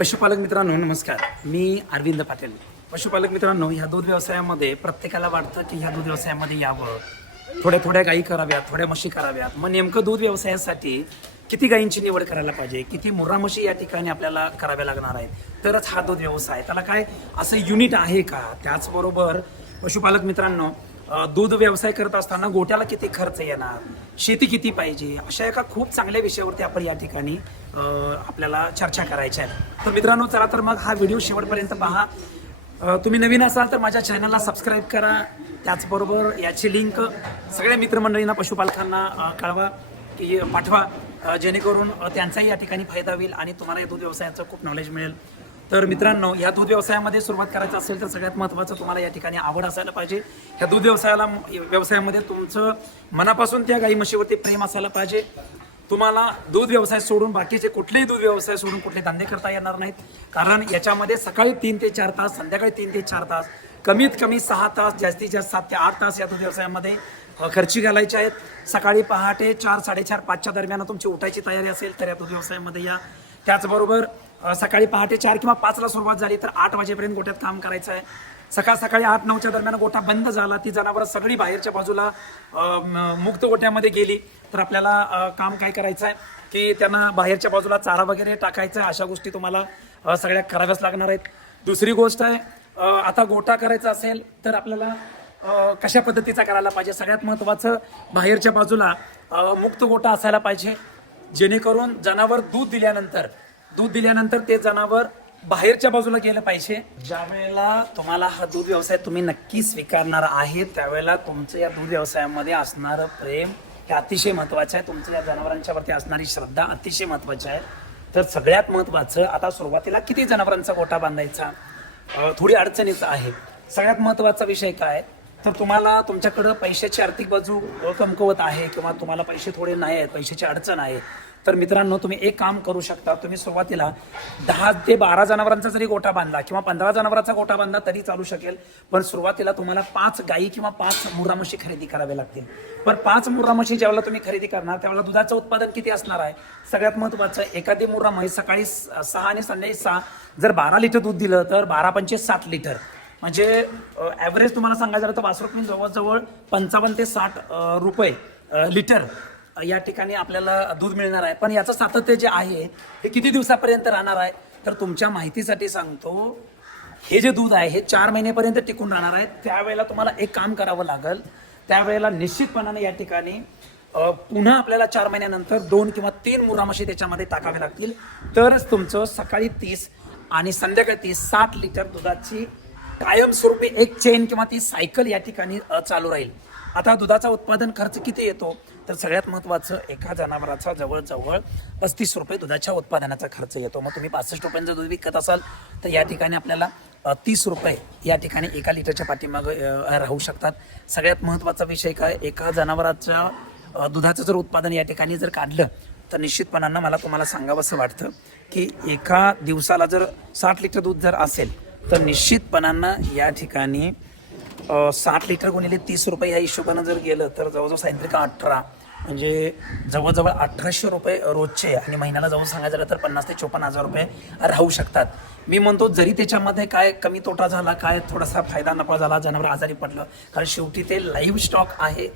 पशुपालक मित्रांनो नमस्कार. मी अरविंद पाटील. पशुपालक मित्रांनो ह्या दूध व्यवसायामध्ये प्रत्येकाला वाटतं की ह्या दूध व्यवसायामध्ये यावं. थोड्या थोड्या गायी कराव्यात थोड्या म्हशी कराव्यात. मग नेमकं दूध व्यवसायासाठी किती गायींची निवड करायला पाहिजे? किती मुर्रा म्हशी या ठिकाणी आपल्याला कराव्या लागणार आहेत? तरच हा दूध व्यवसाय त्याला काय असं युनिट आहे का? त्याचबरोबर पशुपालक मित्रांनो दूध व्यवसाय करत असताना गोट्याला किती खर्च येणार? शेती किती पाहिजे? अशा एका खूप चांगल्या विषयावरती आपण या ठिकाणी आपल्याला चर्चा करायची आहे तर मित्रांनो चला तर मग हा व्हिडिओ शेवटपर्यंत पहा. तुम्ही नवीन असाल तर माझ्या चॅनलला सबस्क्राईब करा. त्याचबरोबर याची लिंक सगळ्या मित्रमंडळींना पशुपालकांना कळवा की पाठवा. जेणेकरून त्यांचाही या ठिकाणी फायदा होईल आणि तुम्हाला या दूध व्यवसायाचं खूप नॉलेज मिळेल. तर मित्रांनो या दूध व्यवसायामध्ये सुरुवात करायचं असेल तर सगळ्यात महत्त्वाचं तुम्हाला या ठिकाणी आवड असायला पाहिजे. ह्या दूध व्यवसायाला व्यवसायामध्ये तुमचं मनापासून त्या गाई म्हशीवरती प्रेम असायला पाहिजे. तुम्हाला दूध व्यवसाय सोडून बाकीचे कुठलेही दूध व्यवसाय सोडून कुठले धंदे करता येणार नाहीत. कारण याच्यामध्ये सकाळी तीन ते चार तास संध्याकाळी तीन ते चार तास कमीत कमी सहा तास जास्तीत जास्त सात ते आठ तास या दूध व्यवसायामध्ये खर्ची घालायचे आहेत. सकाळी पहाटे चार साडेचार पाचच्या दरम्यान तुमची उठायची तयारी असेल तर या दूध व्यवसायामध्ये या. त्याचबरोबर सकाळी पहाटे चार किंवा पाचला सुरुवात झाली तर आठ वाजेपर्यंत गोट्यात काम करायचं आहे. सकाळ सकाळी आठ नऊच्या दरम्यान गोठा बंद झाला ती जनावरं सगळी बाहेरच्या बाजूला मुक्त गोठ्यामध्ये गेली. तर आपल्याला काम काय करायचं आहे? की त्यांना बाहेरच्या बाजूला चारा वगैरे टाकायचा आहे अशा गोष्टी तुम्हाला सगळ्या कराव्याच लागणार आहेत. दुसरी गोष्ट आहे आता गोठा करायचा असेल तर आपल्याला कशा पद्धतीचा करायला पाहिजे? सगळ्यात महत्त्वाचं बाहेरच्या बाजूला मुक्त गोठा असायला पाहिजे. जेणेकरून जनावर दूध दिल्यानंतर दूध दिल्यानंतर ते जनावर बाहेरच्या बाजूला गेलं पाहिजे. ज्या वेळेला तुम्हाला हा दूध व्यवसाय तुम्ही नक्की स्वीकारणार आहे त्यावेळेला तुमचं या दूध व्यवसायामध्ये असणारं प्रेम हे अतिशय महत्त्वाचं आहे. तुमचं या जनावरांच्या वरती असणारी श्रद्धा अतिशय महत्त्वाची आहे. तर सगळ्यात महत्त्वाचं आता सुरुवातीला किती जनावरांचा गोठा बांधायचा? थोडी अडचणीचं आहे. सगळ्यात महत्त्वाचा विषय काय? तर तुम्हाला तुमच्याकडं पैशाची आर्थिक बाजू कमकुवत आहे किंवा तुम्हाला पैसे थोडे नाही आहेत पैशाची अडचण आहे. तर मित्रांनो तुम्ही एक काम करू शकता. तुम्ही सुरुवातीला दहा ते बारा जनावरांचा जरी गोठा बांधला किंवा पंधरा जनावरांचा गोठा बांधला तरी चालू शकेल पण सुरुवातीला तुम्हाला पाच गायी किंवा पाच मुरामशी म्हशी खरेदी करावे लागतील. पण पाच मुरामशी म्हशी ज्यावेळेला तुम्ही खरेदी करणार त्यावेळेला दुधाचं उत्पादन किती असणार आहे? सगळ्यात महत्त्वाचं एखादी मुर्रा म्हैस सकाळी स- सहा आणि संध्याकाळी सहा जर बारा लिटर दूध दिलं तर बारा पंचे साठ लिटर. म्हणजे ॲव्हरेज तुम्हाला सांगायचं झालं तर वासरूपणी जवळजवळ पंचावन्न ते साठ रुपये लिटर या ठिकाणी आपल्याला दूध मिळणार आहे. पण याचं सातत्य जे आहे हे किती दिवसापर्यंत राहणार आहे? तर तुमच्या माहितीसाठी सांगतो हे जे दूध आहे हे चार महिनेपर्यंत टिकून राहणार आहे. त्यावेळेला तुम्हाला एक काम करावं लागेल. त्यावेळेला निश्चितपणाने या ठिकाणी पुन्हा आपल्याला चार महिन्यानंतर दोन किंवा तीन मुरामशी त्याच्यामध्ये टाकावे लागतील. तरच तुमचं सकाळी तीस आणि संध्याकाळी तीस साठ लिटर दुधाची कायमस्वरूपी एक चेन किंवा ती सायकल या ठिकाणी चालू राहील. आता दुधाचा उत्पादन खर्च किती येतो? तर सगळ्यात महत्त्वाचं एका जनावराचा जवळजवळ पस्तीस रुपये दुधाच्या उत्पादनाचा खर्च येतो. मग तुम्ही पासष्ट रुपयांचं दूध विकत असाल तर या ठिकाणी आपल्याला तीस रुपये या ठिकाणी एका लिटरच्या पाठीमागं राहू शकतात. सगळ्यात महत्त्वाचा विषय काय? एका जनावराच्या दुधाचं जर उत्पादन या ठिकाणी जर काढलं तर निश्चितपणानं मला तुम्हाला सांगावंसं वाटतं की एका दिवसाला जर साठ लिटर दूध जर असेल तर निश्चितपणानं या ठिकाणी साठ लिटर गुणिले तीस रुपये या हिशोबानं जर गेलं तर जवळजवळ सायंत्रिक अठरा म्हणजे जवळजवळ अठराशे रुपये रोजचे आणि महिन्याला जवळ सांगायचं झालं तर पन्नास ते चोपन्न हजार रुपये राहू शकतात. मी म्हणतो जरी त्याच्यामध्ये काय कमी तोटा झाला काय थोडासा फायदा नफा झाला जनावर आजारी पडलं कारण शेवटी ते लाईव्ह स्टॉक आहे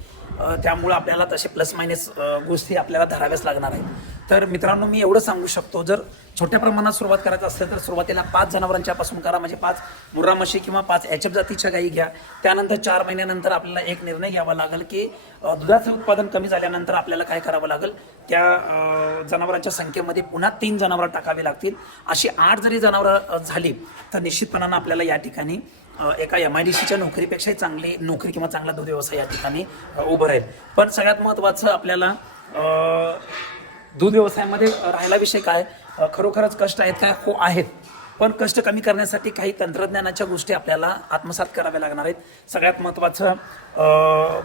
त्यामुळं आपल्याला तसे प्लस मायनस गोष्टी आपल्याला धराव्याच लागणार आहेत. तर मित्रांनो मी एवढं सांगू शकतो जर छोट्या प्रमाणात सुरुवात करायचं असेल तर सुरुवातीला पाच जनावरांच्या पासून करा म्हणजे पाच मुर्रा म्हशी किंवा पाच एच एफ जातीच्या गायी घ्या. त्यानंतर चार महिन्यानंतर आपल्याला एक निर्णय घ्यावा लागेल की दुधाचं उत्पादन कमी झाल्यानंतर आपल्याला काय करावं लागेल? त्या जनावरांच्या संख्येमध्ये पुन्हा तीन जनावरं टाकावी लागतील. अशी आठ जरी जनावरं झाली तर निश्चितपणानं आपल्याला या ठिकाणी एका एम आय डी सीच्या नोकरीपेक्षाही चांगली नोकरी किंवा चांगला दूध व्यवसाय या ठिकाणी उभं राहील. पण सगळ्यात महत्त्वाचं आपल्याला दूध व्यवसायामध्ये राहायला विषय काय? खरोखरच कष्ट आहेत काय हो आहेत. पण कष्ट कमी करण्यासाठी काही तंत्रज्ञानाच्या गोष्टी आपल्याला आत्मसात कराव्या लागणार आहेत. सगळ्यात महत्त्वाचं अ,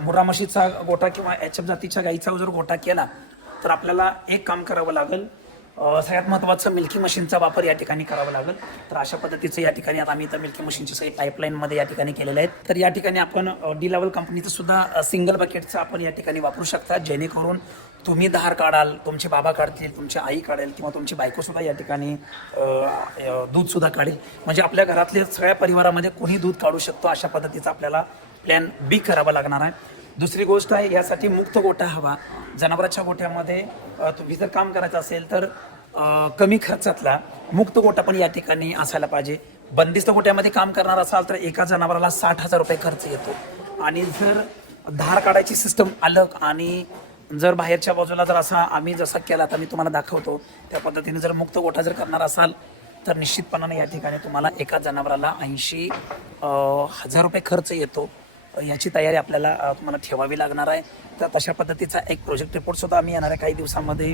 मुरामशीचा गोठा किंवा एच एफ जातीच्या गाईचा जर गोठा केला तर आपल्याला एक काम करावं लागेल. सगळ्यात महत्त्वाचं मिल्की मशीनचा वापर या ठिकाणी करावा लागेल. तर अशा पद्धतीचं या ठिकाणी आता आम्ही इथं मिल्की मशीनची सगळी पाईपलाईनमध्ये या ठिकाणी केलेले आहेत. तर या ठिकाणी आपण डी लेवल कंपनीचं सुद्धा सिंगल बकेटचं आपण या ठिकाणी वापरू शकता. जेणेकरून तुम्ही धार काढाल तुमचे बाबा काढतील तुमची आई काढेल किंवा तुमची बायकोसुद्धा या ठिकाणी दूधसुद्धा काढेल. म्हणजे आपल्या घरातल्या सगळ्या परिवारामध्ये कोणी दूध काढू शकतो अशा पद्धतीचा आपल्याला प्लॅन बी करावा लागणार आहे. दुसरी गोष्ट आहे यासाठी मुक्त गोठा हवा. जनावरांच्या गोठ्यामध्ये तुम्ही जर काम करायचं असेल तर कमी खर्चातला मुक्त गोठा पण या ठिकाणी असायला पाहिजे. बंदिस्त गोठ्यामध्ये काम करणार असाल तर एका जनावराला साठ हजार रुपये खर्च येतो. आणि जर धार काढायची सिस्टम अलग आणि जर बाहेरच्या बाजूला जर असा आम्ही जसा केला तर मी तुम्हाला दाखवतो त्या पद्धतीने जर मुक्त गोठा जर करणार असाल तर निश्चितपणाने या ठिकाणी तुम्हाला एका जनावराला ऐंशी हजार रुपये खर्च येतो. याची तयारी आपल्याला तुम्हाला ठेवावी लागणार आहे. तर तशा पद्धतीचा एक प्रोजेक्ट रिपोर्ट सुद्धा आम्ही येणाऱ्या काही दिवसामध्ये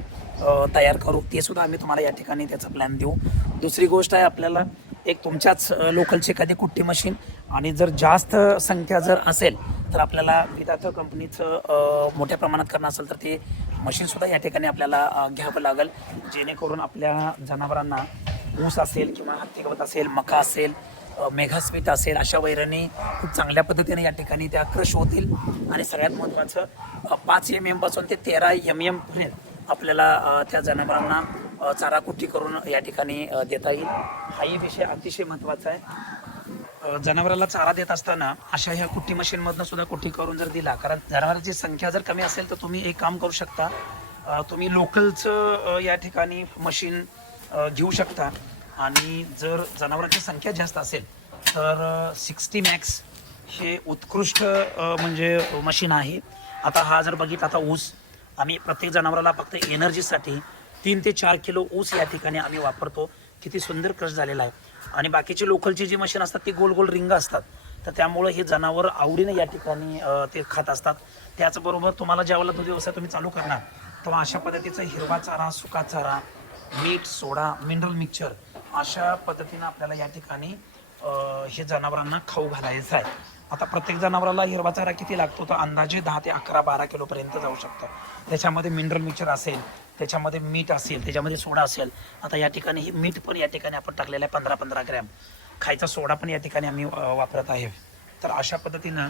तयार करू. ते सुद्धा आम्ही तुम्हाला या ठिकाणी त्याचा प्लॅन देऊ. दुसरी गोष्ट आहे आपल्याला एक तुमच्याच लोकलची एखादी कुट्टी मशीन आणि जर जास्त संख्या जर असेल तर आपल्याला विदार्थ कंपनीचं मोठ्या प्रमाणात करणं असेल तर ते मशीनसुद्धा या ठिकाणी आपल्याला घ्यावं लागेल. जेणेकरून आपल्या जनावरांना ऊस असेल किंवा हत्ती गवत असेल मका असेल मेघास्मित असेल अशा वैरणी खूप चांगल्या पद्धतीने या ठिकाणी त्या क्रश होतील. आणि सगळ्यात महत्त्वाचं पाच एम एमपासून ते तेरा एम एम पर्यंत आपल्याला त्या जनावरांना चारा कुट्टी करून या ठिकाणी देता येईल. हाही विषय अतिशय महत्त्वाचा आहे. जनावराला चारा देत असताना अशा ह्या कुट्टी मशीनमधनं सुद्धा कुट्टी करून जर दिला कारण जनावरांची संख्या जर कमी असेल तर तुम्ही एक काम करू शकता. तुम्ही लोकलचं या ठिकाणी मशीन घेऊ शकता. आणि जर जनावरांची संख्या जास्त असेल तर सिक्स्टी मॅक्स हे उत्कृष्ट म्हणजे मशीन आहे. आता हा जर बघितला आता ऊस आम्ही प्रत्येक जनावराला फक्त एनर्जीसाठी तीन ते चार किलो ऊस या ठिकाणी आम्ही वापरतो. किती सुंदर क्रश झालेला आहे. आणि बाकीची लोकलची जी मशीन असतात ती गोल गोल रिंग असतात. तर त्यामुळं हे जनावर आवडीने या ठिकाणी ते खात असतात. त्याचबरोबर तुम्हाला ज्यावेळेला दूध व्यवसाय तुम्ही चालू करणार तेव्हा अशा पद्धतीचा हिरवा चारा सुका चारा मीठ सोडा मिनरल मिक्सचर अशा पद्धतीनं आपल्याला या ठिकाणी हे जनावरांना खाऊ घालायचं आहे. आता प्रत्येक जनावराला हिरवा चारा किती लागतो? तर अंदाजे दहा ते अकरा बारा किलोपर्यंत जाऊ शकतं. त्याच्यामध्ये मिनरल मिक्सचर असेल त्याच्यामध्ये मीठ असेल त्याच्यामध्ये सोडा असेल आता या ठिकाणी हे मीठ पण या ठिकाणी आपण टाकलेलं आहे पंधरा पंधरा ग्रॅम. खायचा सोडा पण या ठिकाणी आम्ही वापरत आहे. तर अशा पद्धतीनं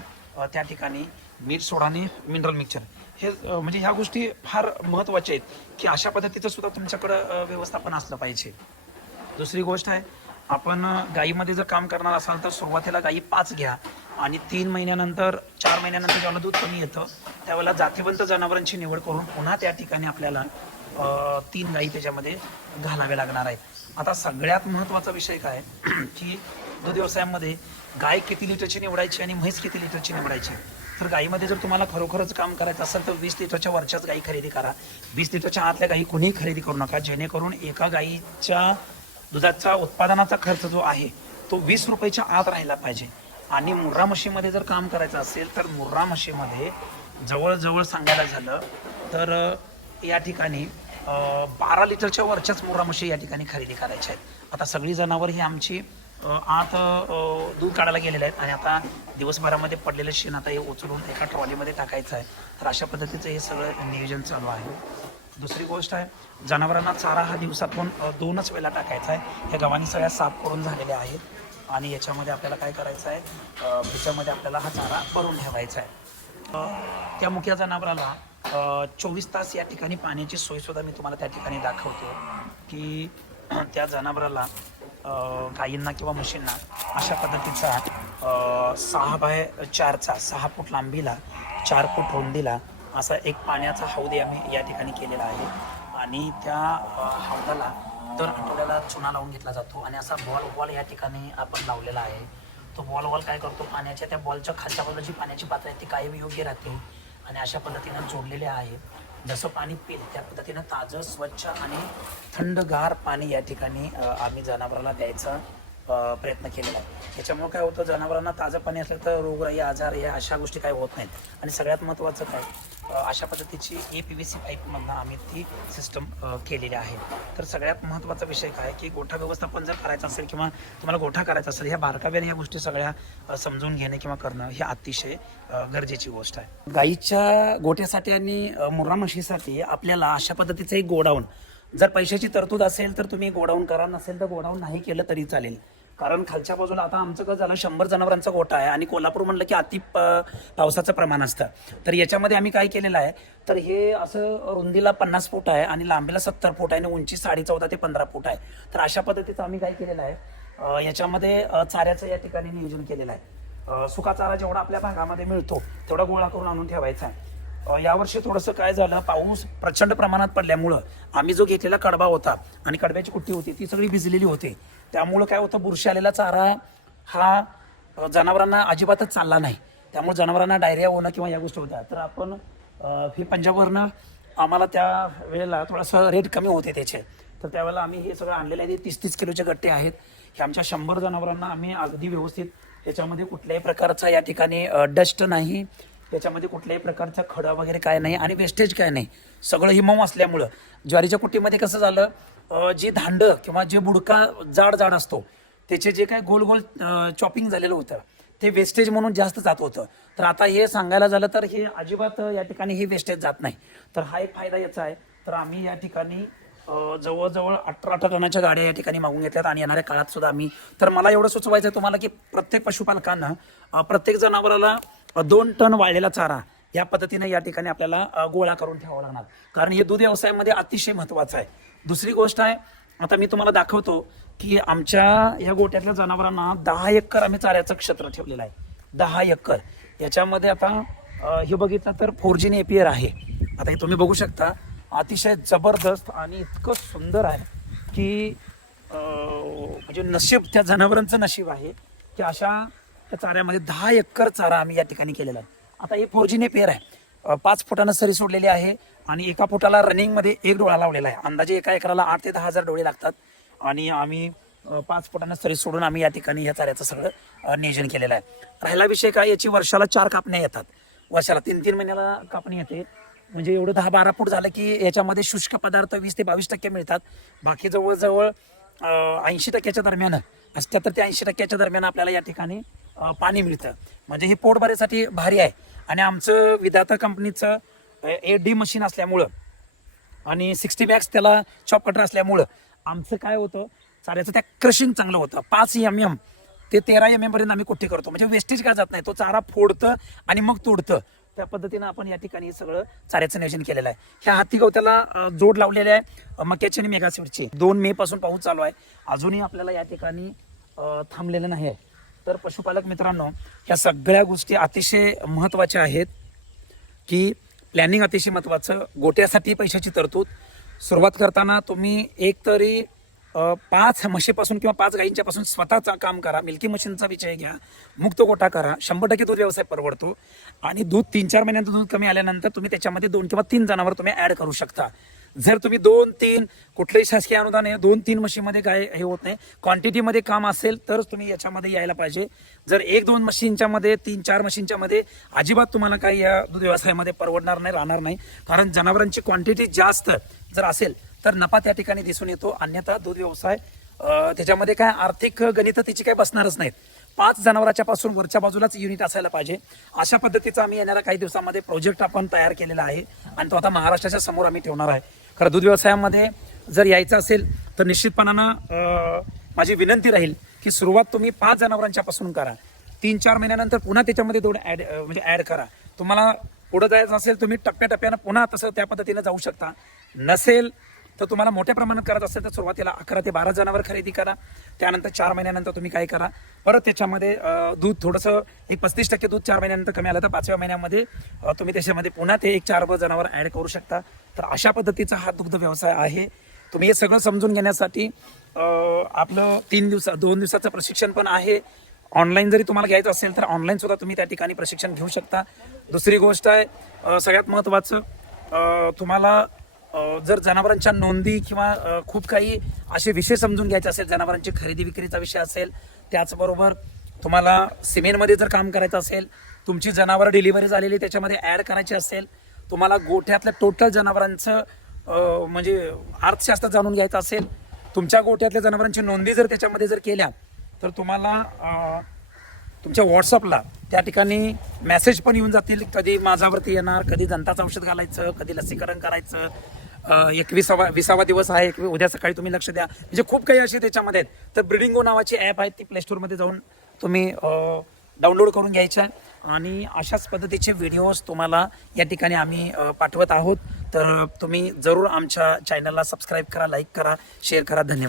त्या ठिकाणी मीठ सोडा आणि मिनरल मिक्सचर हे म्हणजे ह्या गोष्टी फार महत्त्वाच्या आहेत की अशा पद्धतीचं सुद्धा तुमच्याकडं व्यवस्थापन असलं पाहिजे. दुसरी गोष्ट आहे आपण अ, गाईमध्ये जर काम करणार असाल तर सुरुवातीला गाई पाच घ्या आणि तीन महिन्यानंतर चार महिन्यानंतर जेव्हा दूध कमी येतं त्यावेळेला जातीवंत जनावरांची निवड करून पुन्हा त्या ठिकाणी आपल्याला तीन गाई त्याच्यामध्ये घालावे लागणार आहेत. आता सगळ्यात महत्त्वाचा विषय काय की दूध व्यवसायामध्ये गाय किती लिटरची निवडायची आणि म्हैस किती लिटरची निवडायची? तर गाईमध्ये जर तुम्हाला खरोखरच काम करायचं असेल तर वीस लिटरच्या वरच्याच गाई खरेदी करा. वीस लिटरच्या आतल्या गाई कोणीही खरेदी करू नका. जेणेकरून एका गाईच्या दुधाचा उत्पादनाचा खर्च जो आहे तो वीस रुपयाच्या आत राहिला पाहिजे. आणि मुर्रा म्हशीमध्ये जर काम करायचं असेल तर मुर्रा म्हशीमध्ये जवळजवळ सांगायला झालं तर या ठिकाणी बारा लिटरच्या वरच्याच मुर्रा म्हशी या ठिकाणी खरेदी करायच्या आहेत. आता सगळी जनावर ही आमची आत दूध काढायला गेलेले आहेत आणि आता दिवसभरामध्ये पडलेलं शेण आता हे उचलून एका ट्रॉलीमध्ये टाकायचं आहे. तर अशा पद्धतीचं हे सगळं नियोजन चालू आहे. दुसरी गोष्ट आहे जनावरांना चारा हा दिवसातून दोनच वेळा टाकायचा आहे. ह्या गव्हाणी सगळ्या साफ करून झालेल्या आहेत आणि याच्यामध्ये आपल्याला काय करायचं आहे ह्याच्यामध्ये आपल्याला हा चारा भरून ठेवायचा आहे. त्या मुख्या जनावराला चोवीस तास या ठिकाणी पाण्याची सोयसुद्धा मी तुम्हाला त्या ठिकाणी दाखवतो की त्या जनावराला गायींना किंवा म्हशींना अशा पद्धतीचा सहा बाय चारचा सहा फूट लांबीला चार फूट रुंदीला असा एक पाण्याचा हौदी आम्ही या ठिकाणी केलेला आहे. आणि त्या हौदाला दर आठवड्याला चुना लावून घेतला जातो आणि असा बॉल वॉल या ठिकाणी आपण लावलेला आहे. तो बॉल वॉल काय करतो? पाण्याच्या त्या बॉलच्या खालच्या बाजूला जी पाण्याची पातळी आहे ती कायम योग्य राहते आणि अशा पद्धतीनं जोडलेल्या आहे. जसं पाणी पिल त्या पद्धतीनं ताजं स्वच्छ आणि थंडगार पाणी या ठिकाणी आम्ही जनावराला द्यायचा प्रयत्न केलेला आहे. त्याच्यामुळे काय होतं जनावरांना ताजं पाणी असलं तर रोगराई आजार या अशा गोष्टी काय होत नाहीत. आणि सगळ्यात महत्त्वाचं काय अशा पद्धतीची ए पी व्ही सी पाईपमधनं आम्ही ती सिस्टम केलेली आहे. तर सगळ्यात महत्त्वाचा विषय काय की गोठा व्यवस्थापन जर करायचं असेल किंवा तुम्हाला गोठा करायचा असेल ह्या बारकाव्याने ह्या गोष्टी सगळ्या समजून घेणे किंवा करणं ही अतिशय गरजेची गोष्ट आहे. गाईच्या गोठ्यासाठी आणि मुर्रा म्हशीसाठी आपल्याला अशा पद्धतीचं एक गोडाऊन जर पैशाची तरतूद असेल तर तुम्ही गोडाऊन करा नसेल तर गोडाऊन नाही केलं तरी चालेल. कारण खालच्या बाजूला आता आमचं कसं झालं शंभर जनावरांचा गोठा आहे आणि कोल्हापूर म्हणलं की अति प- पावसाचं प्रमाण असतं. तर याच्यामध्ये आम्ही काय केलेलं आहे तर हे असं रुंदीला पन्नास फूट आहे आणि लांबीला सत्तर फूट आहे आणि उंची साडे चौदा ते पंधरा फूट आहे. तर अशा पद्धतीचं आम्ही काय केलेलं आहे याच्यामध्ये चाऱ्याचं या ठिकाणी नियोजन केलेलं आहे. सुका चारा जेवढा आपल्या भागामध्ये मिळतो तेवढा गोळा करून आणून ठेवायचा आहे. यावर्षी थोडंसं काय झालं पाऊस प्रचंड प्रमाणात पडल्यामुळं आम्ही जो घेतलेला कडबा होता आणि कडब्याची कुट्टी होती ती सगळी भिजलेली होती. त्यामुळं काय होतं बुरशी आलेला चारा हा जनावरांना अजिबातच चालला नाही. त्यामुळे जनावरांना डायरिया होणं किंवा या गोष्टी होत्या. तर आपण हे पंजाबवरनं आम्हाला त्या वेळेला थोडासा रेट कमी होते त्याचे. तर त्यावेळेला आम्ही हे सगळं आणलेलं आहे. तीस तीस किलोचे गट्टे आहेत. हे आमच्या शंभर जनावरांना आम्ही अगदी व्यवस्थित याच्यामध्ये कुठल्याही प्रकारचा या ठिकाणी डस्ट नाही. त्याच्यामध्ये कुठल्याही प्रकारचा खडा वगैरे काय नाही आणि वेस्टेज काय नाही. सगळं हिमम असल्यामुळं. ज्वारीच्या कुट्टीमध्ये कसं झालं जे धांड किंवा जे बुडका जाड जाड असतो त्याचे जे काही गोल गोल चॉपिंग झालेलं होतं ते वेस्टेज म्हणून जास्त जात होतं. तर आता हे सांगायला झालं तर हे अजिबात या ठिकाणी हे वेस्टेज जात नाही. तर हा एक फायदा याचा आहे. तर आम्ही या ठिकाणी जवळजवळ अठरा अठरा टनाच्या गाड्या या ठिकाणी मागून घेतल्यात आणि येणाऱ्या काळात सुद्धा आम्ही तर मला एवढं सुचवायचं आहे तुम्हाला की प्रत्येक पशुपालकांना प्रत्येक जनावराला दोन टन वाळलेला चारा या पद्धतीने या ठिकाणी आपल्याला गोळा करून ठेवावा लागणार. कारण हे दूध व्यवसायामध्ये अतिशय महत्वाचं आहे. दुसरी गोष्ट आहे आता मी तुम्हाला दाखवतो की आमच्या या गोट्यातल्या जनावरांना दहा एकर आम्ही चाऱ्याचं क्षेत्र ठेवलेलं आहे. दहा एकर. याच्यामध्ये आता हे बघितलं तर फोर जी एपीआर आहे. आता हे तुम्ही बघू शकता अतिशय जबरदस्त आणि इतकं सुंदर आहे की म्हणजे नशीब त्या जनावरांचं नशीब आहे की अशा त्या चाऱ्यामध्ये दहा एकर चारा आम्ही या ठिकाणी केलेला आहे. आता हे फोर जी पेर आहे. पाच फुटानं सरी सोडलेली आहे. आणि एका फुटाला रनिंगमध्ये एक डोळा लावलेला आहे. अंदाजे एका एकराला आठ ते दहा हजार डोळे लागतात. आणि आम्ही पाच फुटानं सरी सोडून आम्ही या ठिकाणी या चाऱ्याचं सगळं नियोजन केलेलं आहे. राहिला विषय काय याची वर्षाला चार कापण्या येतात. वर्षाला तीन तीन महिन्याला कापणी येते. म्हणजे एवढं दहा बारा फूट झालं की याच्यामध्ये शुष्क पदार्थ वीस ते बावीस टक्के मिळतात. बाकी जवळजवळ ऐंशी टक्क्याच्या दरम्यान अठ्याहत्तर ते ऐंशी टक्क्याच्या दरम्यान आपल्याला या ठिकाणी पाणी मिळतं. म्हणजे हे पोटभरेसाठी भारी आहे. आणि आमचं विधाता कंपनीचं ए डी मशीन असल्यामुळं. आणि सिक्स्टी मॅक्स त्याला चॉप कटर असल्यामुळं. आमचं काय होतं चाऱ्याचं त्या क्रशिंग चांगलं होतं. पाच एम एम ते तेरा एम एम पर्यंत आम्ही कुठे करतो? म्हणजे वेस्टेज काय जात नाही तो चारा फोडतं आणि मग तोडतं. त्या पद्धतीनं आपण या ठिकाणी सगळं चाऱ्याचं नियोजन केलेलं आहे. ह्या हाती गवत्याला जोड लावलेले आहे मक्याची आणि मेगासीडची. दोन मे पासून पाऊस चालू आहे. अजूनही आपल्याला या ठिकाणी थांबलेलं नाही आहे. तर पशुपालक मित्रांनो ह्या सगळ्या गोष्टी अतिशय महत्त्वाच्या आहेत की प्लॅनिंग अतिशय महत्त्वाचं गोट्यासाठी पैशाची तरतूद. सुरुवात करताना तुम्ही एक तरी पाच म्हशीपासून किंवा पाच गायींच्यापासून स्वतःचा काम करा. मिल्की मशीनचा विषय घ्या. मुक्त गोटा करा. शंभर टक्के दूध व्यवसाय परवडतो. आणि दूध तीन चार महिन्याचं दूध कमी आल्यानंतर तुम्ही त्याच्यामध्ये दोन किंवा तीन जनावर तुम्ही ॲड करू शकता. जर तुम्ही दोन तीन कुठलंही शासकीय अनुदान आहे दोन तीन मशीनमध्ये काय हे होत नाही. क्वांटिटीमध्ये काम असेल तरच तुम्ही याच्यामध्ये यायला पाहिजे. जर एक दोन मशीनच्या मध्ये तीन चार मशीनच्या मध्ये अजिबात तुम्हाला काही या दूध व्यवसायामध्ये परवडणार नाही राहणार नाही. कारण जनावरांची क्वांटिटी जास्त जर असेल तर नफा त्या ठिकाणी दिसून येतो. अन्यथा दूध व्यवसाय त्याच्यामध्ये काय आर्थिक गणित तिची काय बसणारच नाहीत. पाच जनावराच्या पासून वरच्या बाजूलाच युनिट असायला पाहिजे. अशा पद्धतीचा आम्ही येणाऱ्या काही दिवसामध्ये प्रोजेक्ट आपण तयार केलेला आहे. आणि तो आता महाराष्ट्राच्या समोर आम्ही ठेवणार आहे. खरं दूध व्यवसायामध्ये जर यायचं असेल तर निश्चितपणानं माझी विनंती राहील की सुरुवात तुम्ही पाच जनावरांच्या पासून करा. तीन चार महिन्यानंतर पुन्हा त्याच्यामध्ये थोडं ॲड म्हणजे ॲड करा. तुम्हाला पुढं जायचं असेल तुम्ही टप्प्याटप्प्यानं पुन्हा तसं त्या पद्धतीनं जाऊ शकता. नसेल तर तुम्हाला मोठ्या प्रमाणात करत असेल तर सुरुवातीला अकरा ते बारा जनावर खरेदी करा. त्यानंतर चार महिन्यानंतर तुम्ही काय करा? परत त्याच्यामध्ये दूध थोडंसं एक पस्तीस टक्के दूध चार महिन्यानंतर कमी आलं तर पाचव्या महिन्यामध्ये तुम्ही त्याच्यामध्ये पुन्हा ते एक चार जनावर ॲड करू शकता. तर अशा पद्धतीचा हा दुग्ध व्यवसाय आहे. तुम्ही हे सगळं समजून घेण्यासाठी आपलं तीन दिवसा दोन दिवसाचं प्रशिक्षण पण आहे. ऑनलाईन जरी तुम्हाला घ्यायचं असेल तर ऑनलाईन सुद्धा तुम्ही त्या ठिकाणी प्रशिक्षण घेऊ शकता. दुसरी गोष्ट आहे सगळ्यात महत्त्वाचं तुम्हाला जर जनावरांच्या नोंदी किंवा खूप काही असे विषय समजून घ्यायचे असेल जनावरांची खरेदी विक्रीचा विषय असेल त्याचबरोबर तुम्हाला सिमेंटमध्ये जर काम करायचं असेल तुमची जनावरं डिलिव्हरी झालेली त्याच्यामध्ये ॲड करायची असेल तुम्हाला गोठ्यातल्या टोटल जनावरांचं म्हणजे अर्थशास्त्र जाणून घ्यायचं असेल तुमच्या गोठ्यातल्या जनावरांची नोंदी जर त्याच्यामध्ये जर केल्या तर तुम्हाला तुमच्या व्हॉट्सअपला त्या ठिकाणी मेसेज पण येऊन जातील कधी माझ्यावरती येणार कधी दंताचं औषध घालायचं कधी लसीकरण करायचं एकवीसावा विसावा दिवस आहे एक उद्या सकाळी तुम्ही लक्ष द्या. म्हणजे खूप काही असे त्याच्यामध्ये आहेत. तर ब्रिडिंगो नावाची ॲप आहे ती प्ले स्टोरमध्ये जाऊन तुम्ही डाउनलोड करून घ्यायच्या आणि अशाच पद्धतीचे व्हिडिओज तुम्हाला या ठिकाणी आम्ही पाठवत आहोत. तर तुम्ही जरूर आमच्या चॅनलला सबस्क्राईब करा लाईक करा शेअर करा. धन्यवाद.